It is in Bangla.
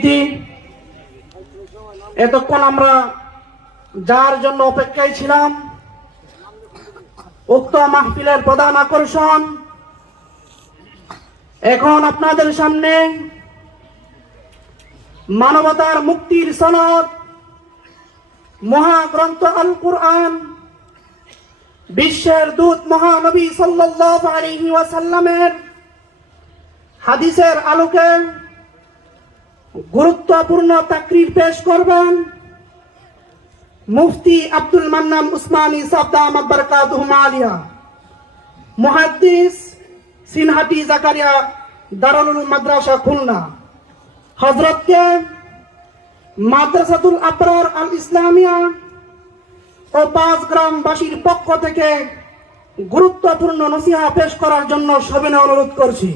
উপস্থিতি, এতক্ষণ আমরা যার জন্য অপেক্ষায় ছিলাম, উক্ত মাহফিলের প্রধান আকর্ষণ এখন আপনাদের সামনে মানবতার মুক্তির সনদ মহাগ্রন্থ আল কুরআন, বিশ্বের দূত মহানবী সাল্লাল্লাহু আলাইহি ওয়াসাল্লামের হাদিসের আলোকে গুরুত্বপূর্ণ তাকরীর পেশ করবেন মুফতি আব্দুল মান্নান উসমানী সাদ্দামাত বারাকাতুহুম আলিয়া, মুহাদ্দিস সিনহাটি জাকারিয়া দারুল উলুম মাদ্রাসা খুলনা। হযরতকে মাদ্রাসাতুল আবরার আল ইসলামিয়া ও 5 গ্রামবাসীর পক্ষ থেকে গুরুত্বপূর্ণ নসিহা পেশ করার জন্য সবিনয় অনুরোধ করছি।